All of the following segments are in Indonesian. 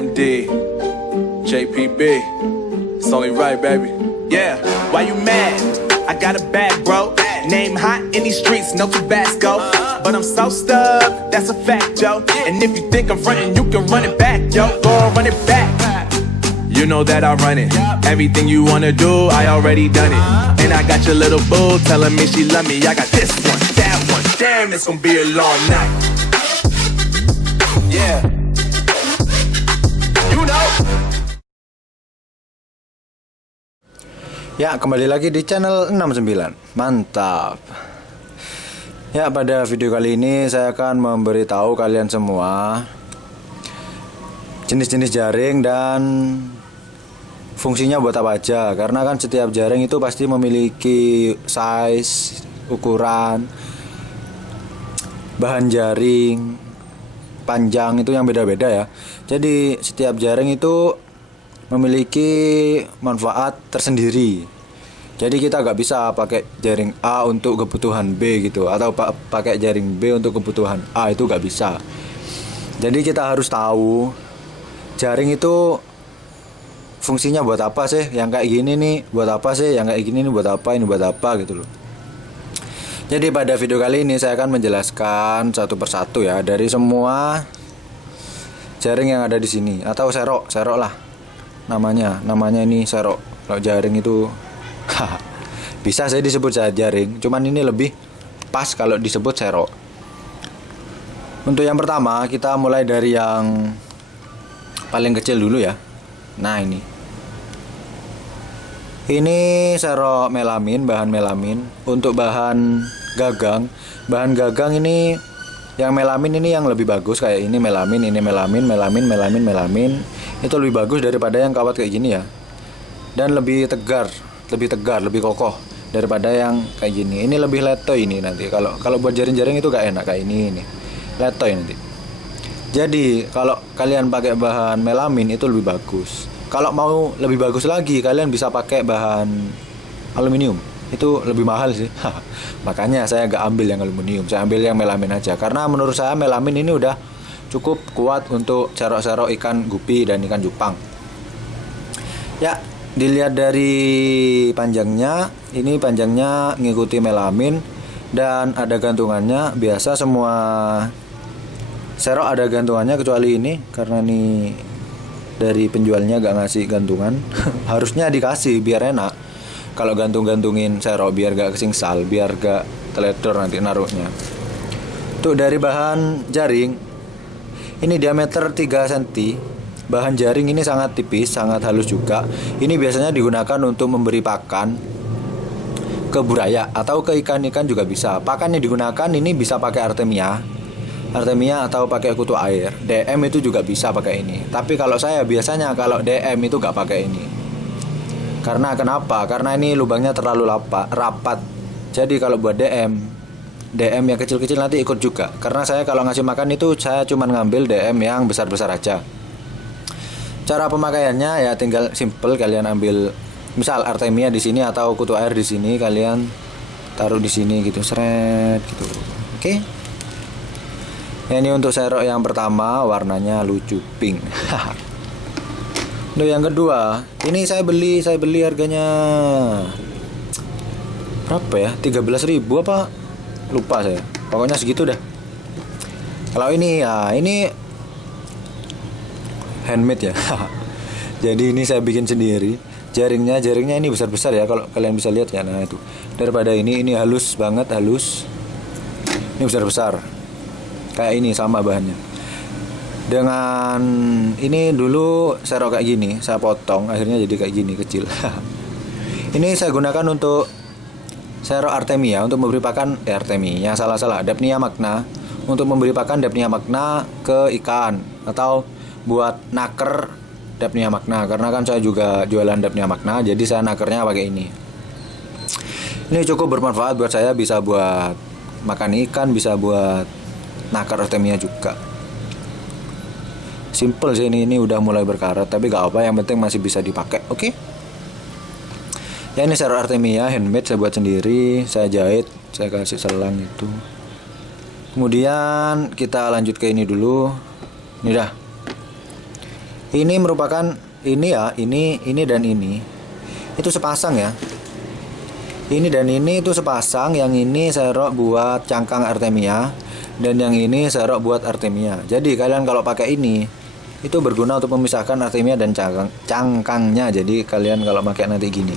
MD, JPB. It's only right, baby. Yeah, why you mad? I got a bag, bro. Name hot in these streets, no Tabasco. But I'm so stuck, that's a fact, yo. And if you think I'm frontin', you can run it back, yo. Go and run it back. You know that I run it. Everything you wanna do, I already done it. And I got your little boo telling me she love me. I got this one, that one. Damn, it's gonna be a long night. Yeah. You know. Ya, kembali lagi di channel 69. Mantap. Ya, pada video kali ini saya akan memberitahu kalian semua jenis-jenis jaring dan fungsinya buat apa aja. Karena kan setiap jaring itu pasti memiliki size, ukuran, bahan jaring, panjang itu yang beda-beda ya. Jadi setiap jaring itu memiliki manfaat tersendiri. Jadi kita nggak bisa pakai jaring A untuk kebutuhan B gitu, atau pakai jaring B untuk kebutuhan A, itu nggak bisa. Jadi kita harus tahu jaring itu fungsinya buat apa sih. Yang kayak gini nih buat apa sih, yang kayak gini nih buat apa, ini buat apa gitu loh. Jadi pada video kali ini saya akan menjelaskan satu persatu ya, dari semua jaring yang ada di sini, atau serok lah namanya ini serok. Kalau jaring itu bisa saya disebut saya jaring, cuman ini lebih pas kalau disebut serok. Untuk yang pertama kita mulai dari yang paling kecil dulu ya. Nah, ini serok melamin, bahan melamin. Untuk bahan gagang ini yang melamin ini yang lebih bagus. Kayak ini melamin, itu lebih bagus daripada yang kawat kayak gini ya. Dan lebih tegar, lebih kokoh daripada yang kayak gini. Ini lebih letoy ini nanti. Kalau buat jaring-jaring itu gak enak kayak ini letoy nanti. Jadi kalau kalian pakai bahan melamin itu lebih bagus. Kalau mau lebih bagus lagi, kalian bisa pakai bahan aluminium. Itu lebih mahal sih. Makanya saya gak ambil yang aluminium, saya ambil yang melamin aja. Karena menurut saya melamin ini udah cukup kuat untuk serok-serok ikan gupi dan ikan cupang. Ya, dilihat dari panjangnya, ini panjangnya ngikuti melamin dan ada gantungannya. Biasa semua serok ada gantungannya kecuali ini, karena nih dari penjualnya gak ngasih gantungan. Harusnya dikasih biar enak kalau gantung-gantungin serok, biar gak kesingsal, biar gak teledor nanti naruhnya. Tuh, dari bahan jaring ini diameter 3 cm. Bahan jaring ini sangat tipis, sangat halus juga. Ini biasanya digunakan untuk memberi pakan ke buaya atau ke ikan-ikan juga bisa. Pakan yang digunakan ini bisa pakai Artemia atau pakai kutu air. DM itu juga bisa pakai ini. Tapi kalau saya biasanya kalau DM itu gak pakai ini. Karena kenapa? Karena ini lubangnya terlalu rapat. Jadi kalau buat DM yang kecil-kecil nanti ikut juga. Karena saya kalau ngasih makan itu saya cuma ngambil DM yang besar-besar aja. Cara pemakaiannya ya tinggal simple, kalian ambil misal Artemia di sini atau kutu air di sini, kalian taruh di sini gitu, seret gitu. Oke. Ya, ini untuk serok yang pertama, warnanya lucu pink. Untuk yang kedua, ini saya beli harganya berapa ya? 13.000 apa? Lupa saya. Pokoknya segitu dah. Kalau ini ya, ini handmade ya. Jadi ini saya bikin sendiri. Jaringnya ini besar-besar ya, kalau kalian bisa lihat ya. Nah, itu. Daripada ini halus banget, halus. Ini besar-besar. Kayak ini sama bahannya. Dengan ini dulu serok kayak gini, saya potong akhirnya jadi kayak gini kecil. Ini saya gunakan untuk serok Artemia, untuk memberi pakan Artemia, salah Dapnia magna, untuk memberi pakan Dapnia magna ke ikan atau buat naker Dapnia magna. Karena kan saya juga jualan Dapnia magna, jadi saya nakernya pakai ini. Ini cukup bermanfaat buat saya, bisa buat makan ikan, bisa buat nakar Artemia juga. Simple sih ini udah mulai berkarat, tapi gak apa, yang penting masih bisa dipakai. Oke. Ya, ini serok Artemia handmade, saya buat sendiri, saya jahit, saya kasih selang itu. Kemudian kita lanjut ke ini dulu. Ini dah. Ini merupakan ini ya, ini dan ini itu sepasang ya. Ini dan ini itu sepasang, yang ini serok buat cangkang artemia dan yang ini serok buat artemia. Jadi kalian kalau pakai ini itu berguna untuk memisahkan artemia dan cangkangnya. Jadi kalian kalau pakai nanti gini,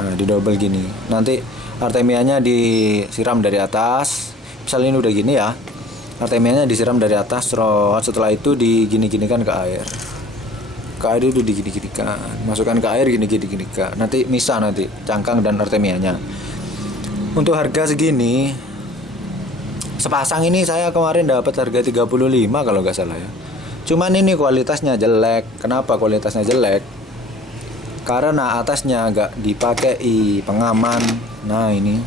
nah di double gini, nanti artemianya disiram dari atas. Misalnya ini udah gini ya, artemianya disiram dari atas, setelah itu digini-ginikan ke air. Ke air itu digini-ginikan, masukkan ke air gini-ginikan. Nanti misah nanti cangkang dan artemianya. Untuk harga segini, sepasang ini saya kemarin dapat harga 35 kalau nggak salah ya. Cuman ini kualitasnya jelek. Kenapa kualitasnya jelek? Karena atasnya nggak dipakai pengaman. Nah ini.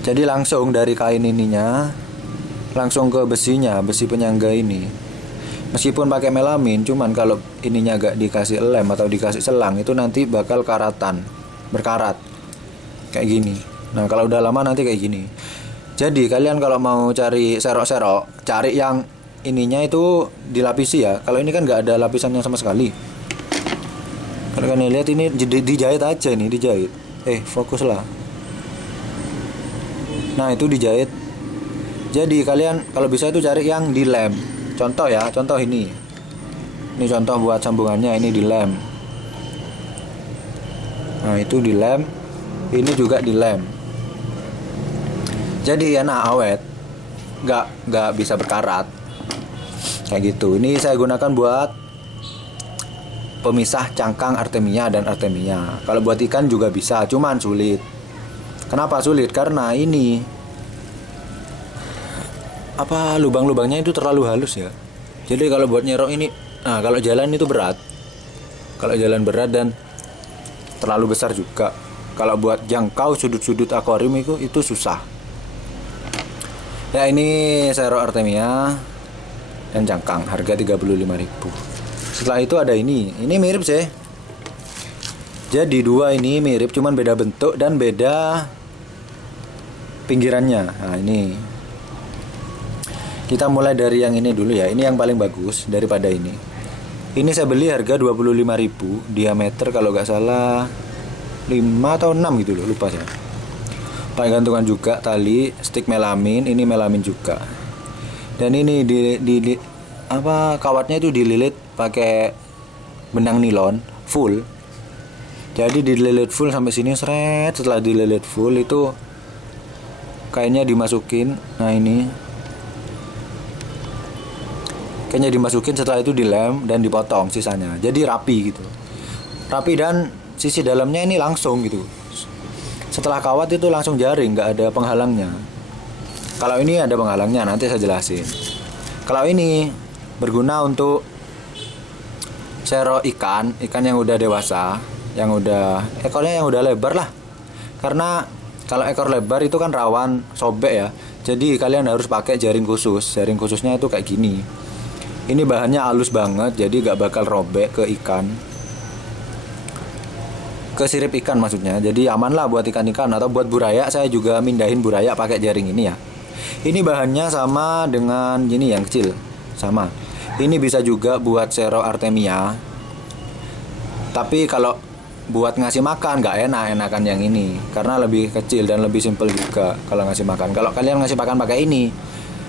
Jadi langsung dari kain ininya langsung ke besinya, besi penyangga ini. Meskipun pakai melamin, cuman kalau ininya gak dikasih lem atau dikasih selang, itu nanti bakal karatan, berkarat kayak gini. Nah kalau udah lama nanti kayak gini. Jadi kalian kalau mau cari serok-serok, cari yang ininya itu dilapisi ya. Kalau ini kan gak ada lapisannya sama sekali. Kalau kalian lihat ini dijahit aja nih, dijahit. Fokus lah. Nah itu dijahit. Jadi kalian kalau bisa itu cari yang dilem. Contoh ya, contoh ini contoh buat sambungannya, ini dilem. Nah itu dilem, ini juga dilem. Jadi enak, awet, nggak bisa berkarat kayak gitu. Ini saya gunakan buat pemisah cangkang artemia dan artemia. Kalau buat ikan juga bisa, cuman sulit. Kenapa sulit? Karena ini lubang-lubangnya itu terlalu halus ya. Jadi kalau buat nyerok ini, nah kalau jalan itu berat. Kalau jalan berat dan terlalu besar juga. Kalau buat jangkau sudut-sudut akuarium itu susah. Ya ini serok artemia dan cangkang, harga 35.000. Setelah itu ada ini mirip sih. Jadi dua ini mirip, cuman beda bentuk dan beda pinggirannya. Nah ini kita mulai dari yang ini dulu ya. Ini yang paling bagus daripada ini. Ini saya beli harga 25.000, diameter kalau nggak salah 5 atau 6 gitu loh, lupa saya. Pakai gantungan juga, tali, stick melamin, ini melamin juga. Dan ini kawatnya itu dililit pakai benang nilon full. Jadi dililit full sampai sini seret. Setelah dililit full itu kainnya dimasukin. Nah ini kayaknya dimasukin, setelah itu dilem dan dipotong sisanya. Jadi rapi gitu. Rapi dan sisi dalamnya ini langsung gitu. Setelah kawat itu langsung jaring, nggak ada penghalangnya. Kalau ini ada penghalangnya, nanti saya jelasin. Kalau ini berguna untuk serok ikan yang udah dewasa, yang udah ekornya yang udah lebar lah. Karena kalau ekor lebar itu kan rawan sobek ya. Jadi kalian harus pakai jaring khusus. Jaring khususnya itu kayak gini. Ini bahannya halus banget, jadi gak bakal robek ke ikan, ke sirip ikan maksudnya. Jadi aman lah buat ikan-ikan atau buat buraya. Saya juga mindahin buraya pakai jaring ini ya. Ini bahannya sama dengan ini yang kecil, sama. Ini bisa juga buat serok artemia. Tapi kalau buat ngasih makan gak enakan yang ini, karena lebih kecil dan lebih simpel juga kalau ngasih makan. Kalau kalian ngasih makan pakai ini,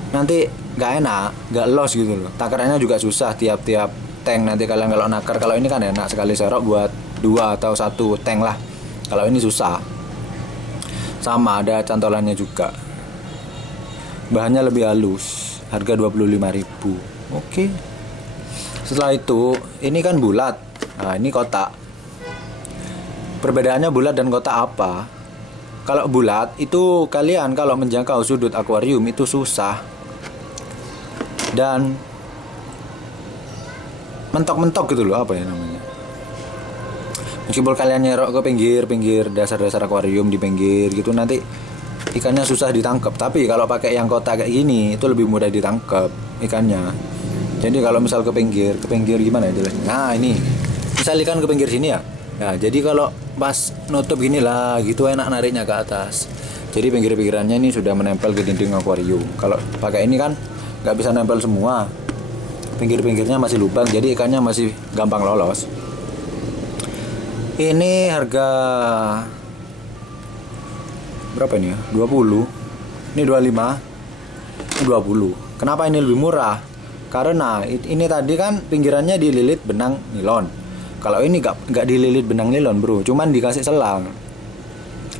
nanti gak enak, gak los gitu loh. Takarannya juga susah tiap-tiap tank. Nanti kalian kalau nakar, kalau ini kan enak sekali serok buat 2 atau 1 tank lah. Kalau ini susah. Sama ada cantolannya juga. Bahannya lebih halus, harga 25.000. Oke. Setelah itu, ini kan bulat. Nah, ini kotak. Perbedaannya bulat dan kotak apa? Kalau bulat itu kalian kalau menjangkau sudut akuarium itu susah. Dan mentok-mentok gitu loh, apa ya namanya. Meskipun kalian nyerok ke pinggir dasar-dasar akuarium di pinggir gitu, nanti ikannya susah ditangkap. Tapi kalau pakai yang kotak kayak gini itu lebih mudah ditangkap ikannya. Jadi kalau misal ke pinggir gimana ya jelasnya? Nah ini, misal ikan ke pinggir sini ya. Nah jadi kalau pas nutup gini lah gitu enak nariknya ke atas. Jadi pinggir-pinggirannya ini sudah menempel ke dinding akuarium. Kalau pakai ini kan nggak bisa nempel semua. pinggir-pinggirnya masih lubang, jadi ikannya masih gampang lolos. Ini harga berapa ini ya? 20. Ini 25. 20. Kenapa ini lebih murah? Karena ini tadi kan pinggirannya dililit benang nilon. Kalau ini nggak dililit benang nilon, bro, cuman dikasih selang.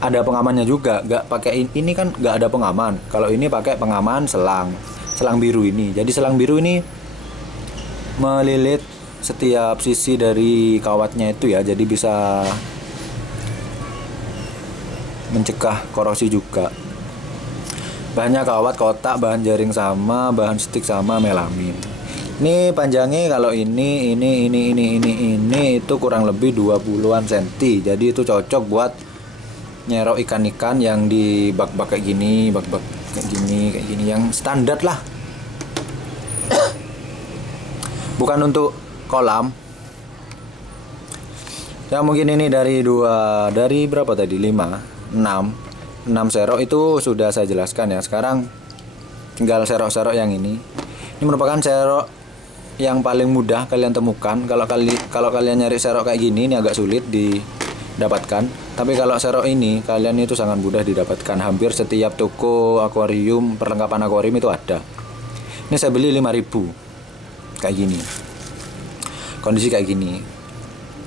Ada pengamannya juga, nggak pakai ini kan nggak ada pengaman. Kalau ini pakai pengaman selang biru ini. Jadi selang biru ini melilit setiap sisi dari kawatnya itu ya, jadi bisa mencegah korosi juga. Bahannya kawat kotak, bahan jaring sama, bahan stick sama, melamin. Ini panjangnya kalau ini itu kurang lebih 20-an cm. Jadi itu cocok buat nyerok ikan-ikan yang di bak-bak kayak gini, bak-bak kayak gini yang standar lah. Bukan untuk kolam. Ya mungkin ini dari berapa tadi? 6 serok itu sudah saya jelaskan ya. Sekarang tinggal serok-serok yang ini. Ini merupakan serok yang paling mudah kalian temukan. Kalau kalian nyari serok kayak gini ini agak sulit didapatkan. Tapi kalau serok ini kalian itu sangat mudah didapatkan. Hampir setiap toko akuarium, perlengkapan akuarium itu ada. Ini saya beli 5.000 kayak gini. Kondisi kayak gini.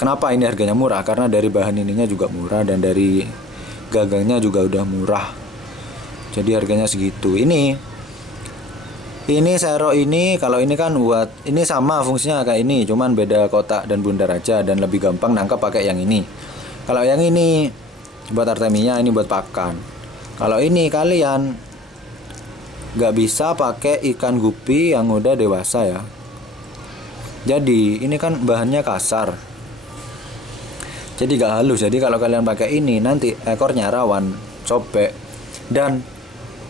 Kenapa ini harganya murah? Karena dari bahan ininya juga murah dan dari gagangnya juga udah murah. Jadi harganya segitu. Ini serok ini, kalau ini kan buat ini sama fungsinya kayak ini, cuman beda kotak dan bundar aja dan lebih gampang nangkap pakai yang ini. Kalau yang ini buat artemia, ini buat pakan. Kalau ini kalian nggak bisa pakai ikan gupi yang udah dewasa ya. Jadi ini kan bahannya kasar, jadi gak halus. Jadi kalau kalian pakai ini nanti ekornya rawan sobek. Dan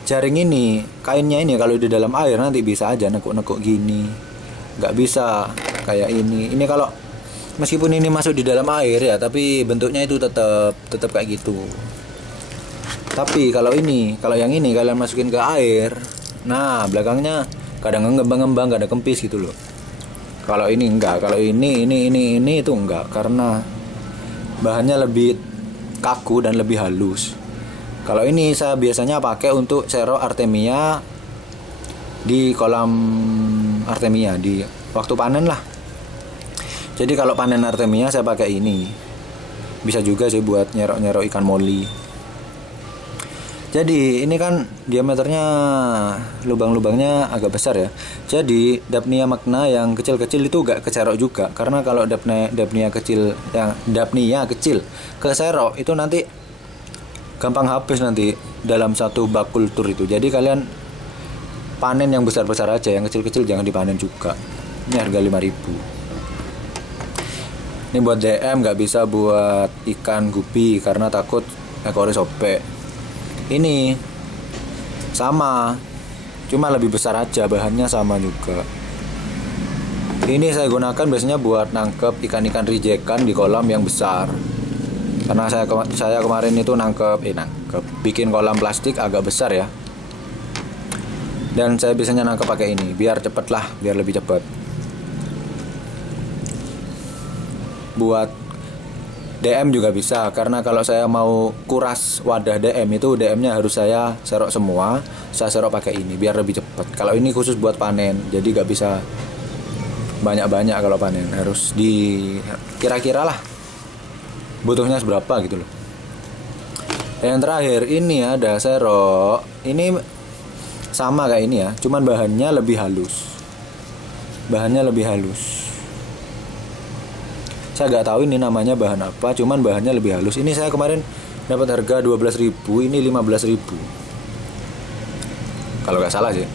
jaring ini, kainnya ini kalau di dalam air nanti bisa aja nekuk-nekuk gini. Gak bisa kayak ini. Ini kalau meskipun ini masuk di dalam air ya, tapi bentuknya itu tetap kayak gitu. Tapi kalau yang ini kalian masukin ke air, nah belakangnya kadang ngembang-ngembang, gak ada kempis gitu loh. Kalau ini enggak, kalau ini itu enggak, karena bahannya lebih kaku dan lebih halus. Kalau ini saya biasanya pakai untuk serok artemia di kolam artemia di waktu panen lah. Jadi kalau panen artemia saya pakai ini. Bisa juga sih buat nyerok ikan moli. Jadi ini kan diameternya, lubang-lubangnya agak besar ya. Jadi Daphnia magna yang kecil-kecil itu gak keserok juga. Karena kalau Daphnia kecil keserok itu nanti gampang habis nanti dalam satu bak kultur itu. Jadi kalian panen yang besar-besar aja, yang kecil-kecil jangan dipanen juga. Ini harga 5.000. Ini buat DM, gak bisa buat ikan gupi karena takut ekornya sobek. Ini sama, cuma lebih besar aja, bahannya sama juga. Ini saya gunakan biasanya buat nangkep ikan-ikan rijekan di kolam yang besar. Karena saya kemarin itu bikin kolam plastik agak besar ya. Dan saya biasanya nangkep pakai ini, biar cepet lah, biar lebih cepat. Buat DM juga bisa, karena kalau saya mau kuras wadah DM itu DM-nya harus saya serok semua, saya serok pakai ini biar lebih cepat. Kalau ini khusus buat panen, jadi gak bisa banyak-banyak kalau panen, harus kira-kira lah butuhnya seberapa gitu loh. Yang terakhir ini ada serok, ini sama kayak ini ya, cuman bahannya lebih halus. Saya nggak tahu ini namanya bahan apa, cuman bahannya lebih halus. Ini saya kemarin dapat harga 12.000, ini 15.000. Kalau nggak salah sih.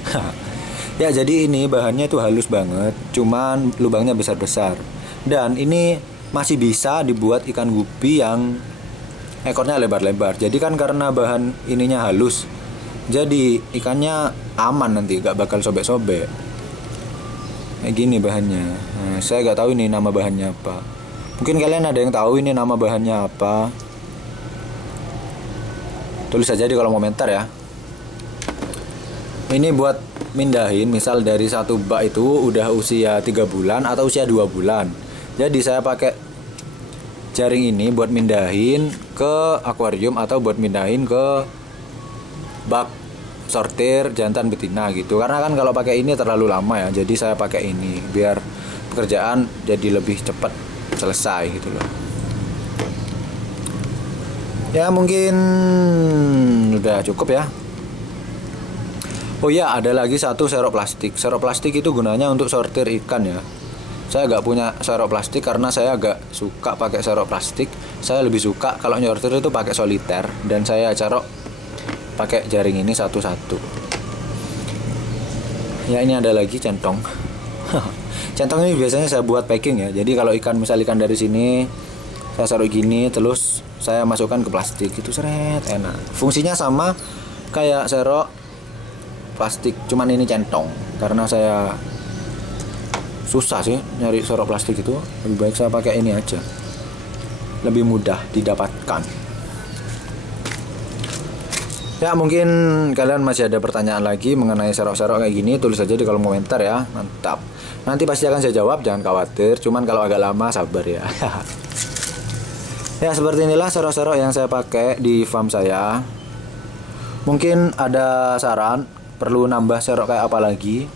Ya jadi ini bahannya itu halus banget, cuman lubangnya besar-besar. Dan ini masih bisa dibuat ikan gupi yang ekornya lebar-lebar. Jadi kan karena bahan ininya halus, jadi ikannya aman nanti, nggak bakal sobek-sobek. Kayak gini bahannya. Nah, saya nggak tahu ini nama bahannya apa. Mungkin kalian ada yang tahu ini nama bahannya apa. Tulis aja di kolom komentar ya. Ini buat mindahin, misal dari satu bak itu udah usia 3 bulan atau usia 2 bulan. Jadi saya pakai jaring ini buat mindahin ke akuarium atau buat mindahin ke bak sortir jantan betina gitu. Karena kan kalau pakai ini terlalu lama ya. Jadi saya pakai ini biar pekerjaan jadi lebih cepat selesai gitu loh. Ya mungkin udah cukup ya. Oh iya, ada lagi satu serok plastik. Serok plastik itu gunanya untuk sortir ikan ya. Saya nggak punya serok plastik karena saya agak suka pakai serok plastik. Saya lebih suka kalau nyortir itu pakai soliter, dan saya cerok pakai jaring ini satu-satu. Ya ini ada lagi centong. Centong ini biasanya saya buat packing ya. Jadi kalau misal ikan dari sini saya taruh gini, terus saya masukkan ke plastik, itu seret enak. Fungsinya sama kayak serok plastik, cuman ini centong. Karena saya susah sih nyari serok plastik itu, lebih baik saya pakai ini aja, lebih mudah didapatkan. Ya mungkin kalian masih ada pertanyaan lagi mengenai serok-serok kayak gini, tulis aja di kolom komentar ya. Mantap, nanti pasti akan saya jawab, jangan khawatir. Cuman kalau agak lama sabar ya. Ya seperti inilah serok-serok yang saya pakai di farm saya. Mungkin ada saran perlu nambah serok kayak apa lagi,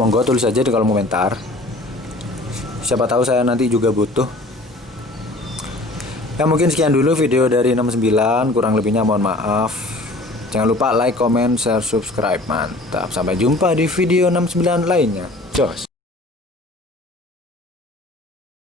monggo tulis aja di kolom komentar. Siapa tahu saya nanti juga butuh. Ya mungkin sekian dulu video dari 69, kurang lebihnya mohon maaf. Jangan lupa like, comment, share, subscribe. Mantap, sampai jumpa di video 69 lainnya. Jos.